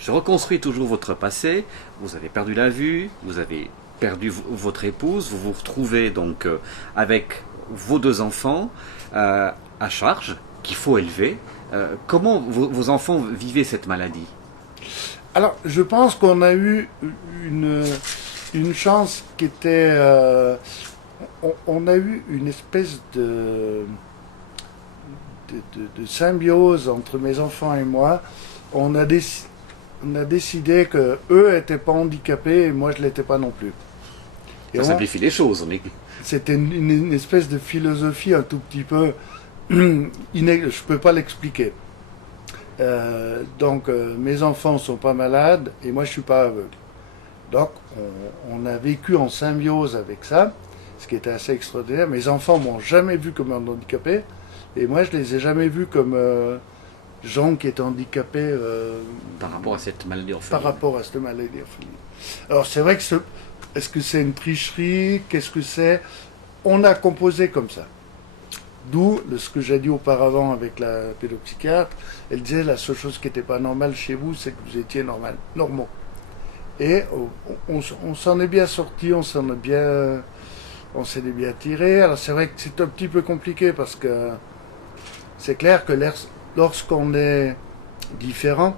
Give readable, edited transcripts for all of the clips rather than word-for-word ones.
je reconstruis toujours votre passé. Vous avez perdu la vue, vous avez perdu votre épouse, vous vous retrouvez donc avec vos deux enfants à charge, qu'il faut élever. Comment vos enfants vivaient cette maladie? Alors, je pense qu'on a eu une chance qui était... on a eu une espèce de symbiose entre mes enfants et moi. On a décidé que eux n'étaient pas handicapés et moi je l'étais pas non plus. Ça simplifie les choses. Mais... C'était une espèce de philosophie un tout petit peu... je peux pas l'expliquer. Donc mes enfants sont pas malades et moi je suis pas aveugle. Donc on a vécu en symbiose avec ça, ce qui était assez extraordinaire. Mes enfants m'ont jamais vu comme un handicapé et moi je les ai jamais vus comme gens qui étaient handicapés par rapport à cette maladie orpheline. Par rapport à cette maladie orpheline. Alors c'est vrai que est-ce que c'est une tricherie? Qu'est-ce que c'est? On a composé comme ça. D'où ce que j'ai dit auparavant avec la pédopsychiatre. Elle disait la seule chose qui n'était pas normale chez vous, c'est que vous étiez normaux. Et on s'en est bien sorti, on s'est bien tiré. Alors c'est vrai que c'est un petit peu compliqué parce que c'est clair que lorsqu'on est différent,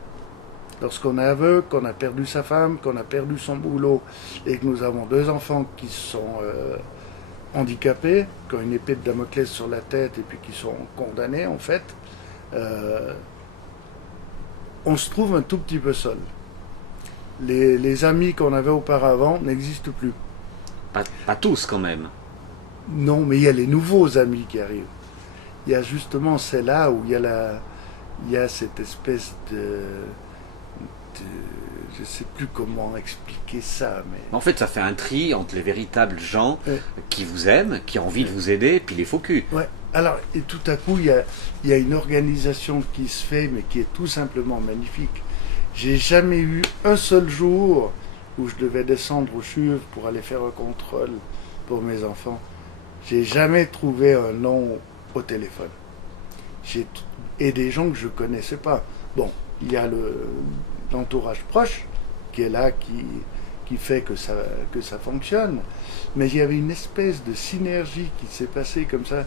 lorsqu'on est aveugle, qu'on a perdu sa femme, qu'on a perdu son boulot et que nous avons deux enfants qui sont handicapés, qui ont une épée de Damoclès sur la tête et puis qui sont condamnés en fait, on se trouve un tout petit peu seul. Les amis qu'on avait auparavant n'existent plus. Pas tous quand même. Non, mais il y a les nouveaux amis qui arrivent. Il y a justement, c'est là où il y a cette espèce je ne sais plus comment expliquer ça. Mais... En fait, ça fait un tri entre les véritables gens qui vous aiment, qui ont envie de vous aider, et puis les faux culs. Ouais. Alors, et tout à coup, il y a une organisation qui se fait, mais qui est tout simplement magnifique. J'ai jamais eu un seul jour où je devais descendre au CHUV pour aller faire un contrôle pour mes enfants. J'ai jamais trouvé un nom au téléphone. Et des gens que je connaissais pas. Bon, il y a l'entourage proche qui est là, qui fait que ça fonctionne. Mais il y avait une espèce de synergie qui s'est passée comme ça.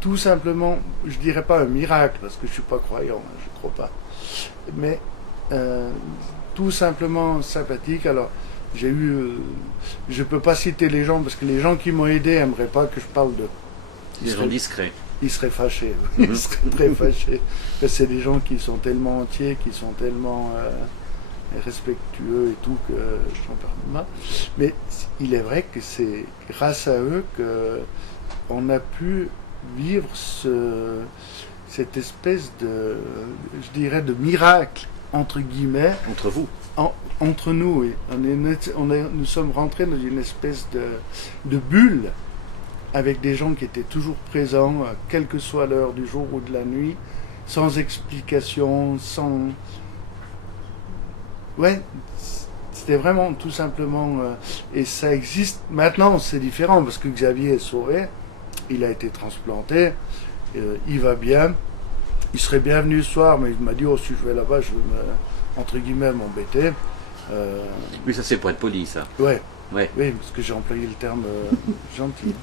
Tout simplement, je dirais pas un miracle, parce que je suis pas croyant, je crois pas. Mais tout simplement sympathique. Alors, j'ai eu... je peux pas citer les gens, parce que les gens qui m'ont aidé aimeraient pas que je parle d'eux. Des gens discrets. Ils seraient fâchés. Ils seraient très fâchés. Parce que c'est des gens qui sont tellement entiers, qui sont tellement respectueux et tout, que j'en parle pas. Mais il est vrai que c'est grâce à eux qu'on a pu vivre cette espèce de, je dirais, de miracle, entre guillemets. Entre vous. Entre nous, oui. Nous sommes rentrés dans une espèce de bulle avec des gens qui étaient toujours présents, quelle que soit l'heure du jour ou de la nuit, sans explication, sans... Ouais, c'était vraiment tout simplement... et ça existe... Maintenant, c'est différent, parce que Xavier est sauvé, il a été transplanté, il va bien, il serait bienvenu ce soir, mais il m'a dit, oh, si je vais là-bas, je vais, entre guillemets, m'embêter. Oui, ça c'est pour être poli, ça. Ouais. Ouais. Oui, parce que j'ai employé le terme gentil.